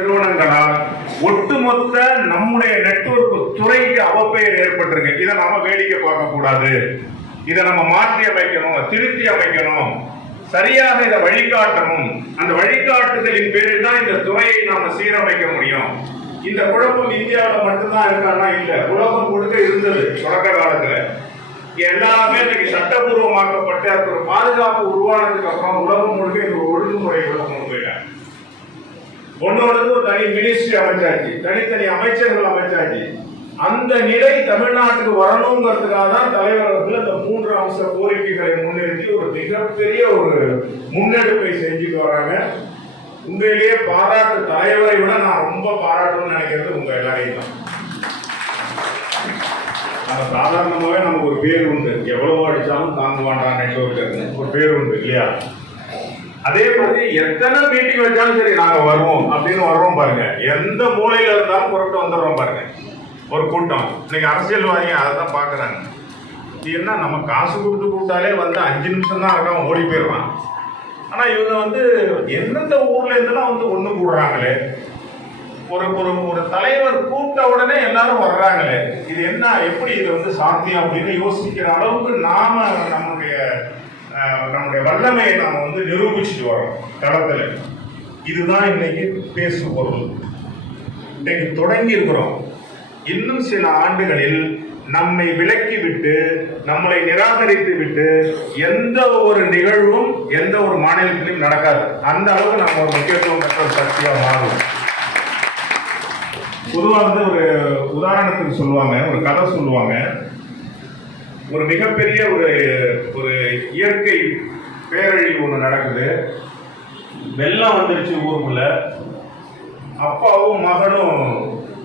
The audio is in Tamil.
நிறுவனங்களால் ஒட்டுமொத்த நம்முடைய நெட்வொர்க் துறைக்கு அவப்பெயர் ஏற்பட்டிருக்கு. இதை நாம வேடிக்கை பார்க்க கூடாது. இதை நம்ம மாற்றி அமைக்கணும், திருத்தி அமைக்கணும், சரியாக இதை வழிகாட்டணும். அந்த வழிகாட்டுதலின் பேரில் தான் இந்த துறையை நாம சீரமைக்க முடியும். இந்த குழப்பம் இந்தியாவில் மட்டும்தான் இருக்கான்னா இல்ல, உலகம் முழுக்க இருந்தது. தொடக்க காலத்துல எல்லாமே இன்னைக்கு சட்டபூர்வமாக்கப்பட்ட ஒரு பாதுகாப்பு உருவானதுக்கு அப்புறம் உலகம் முழுக்க இந்த ஒழுங்குமுறைகளை கொண்டு போயிட்டாங்க. ஒன்னோடு ஒரு தனி மினிஸ்ட்ரி அமைச்சாச்சு, தனித்தனி அமைச்சர்கள் அமைச்சாச்சு. அந்த நிலை தமிழ்நாட்டுக்கு வரணுங்கிறதுக்காக தான் தலைவர்கள் அந்த 3 அம்ச கோரிக்கைகளை முன்னிறுத்தி ஒரு மிகப்பெரிய ஒரு முன்னெடுப்பை செஞ்சுட்டு வராங்க. உண்மையிலேயே பாராட்டு, தலைவரை விட நான் ரொம்ப பாராட்டணும்னு நினைக்கிறது உங்க எல்லாரையும் தான். சாதாரணமாகவே நமக்கு ஒரு பேர் உண்டு, எவ்வளவு அடிச்சாலும் தாங்குவான்டான் நெட்வொர்க் ஒரு பேர் உண்டு இல்லையா? அதே மாதிரி எத்தனை மீட்டிங் வச்சாலும் சரி நாங்க வருவோம் அப்படின்னு வர்றோம் பாருங்க. எந்த மூலையில இருந்தாலும் புறப்பட்டு வந்துடுறோம் பாருங்க. ஒரு கூட்டம் இன்னைக்கு அரசியல்வாதிங்க அதை தான் பாக்குறாங்க. என்ன நம்ம காசு கொடுத்து கூப்பிட்டாலே வந்து 5 நிமிஷம் தான் இருக்காம ஓடி போயிடுறான். ஆனா இவங்க எந்தெந்த ஊர்ல இருந்தெல்லாம் ஒண்ணு கூடுறாங்களே, ஒரு ஒரு தலைவர் கூப்பிட்ட உடனே எல்லாரும் வர்றாங்களே, இது என்ன, எப்படி இது சாத்தியம் அப்படின்னு யோசிக்கிற அளவுக்கு நாம நம்முடைய வல்லமையை நாம நிரூபிச்சுட்டு வரோம் களத்துல. இதுதான் இன்னைக்கு பேசு பொருள். இன்னைக்கு தொடங்கி இருக்கிறோம். இன்னும் சில ஆண்டுகளில் நம்மை விலக்கி விட்டு, நம்மளை நிராகரித்து விட்டு எந்த ஒரு நிகழ்வும் எந்த ஒரு மாநிலத்திலும் நடக்காது. அந்த அளவுக்கு நம்ம ஒரு முக்கியத்துவம் பெற்ற சக்தியா மாறும். பொதுவாக ஒரு உதாரணத்துக்கு சொல்லுவாங்க, ஒரு கதை சொல்லுவாங்க. ஒரு மிகப்பெரிய ஒரு இயற்கை பேரழிவு ஒன்று நடக்குது. வெள்ளம் வந்துருச்சு ஊருக்குள்ள. அப்பாவும் மகனும்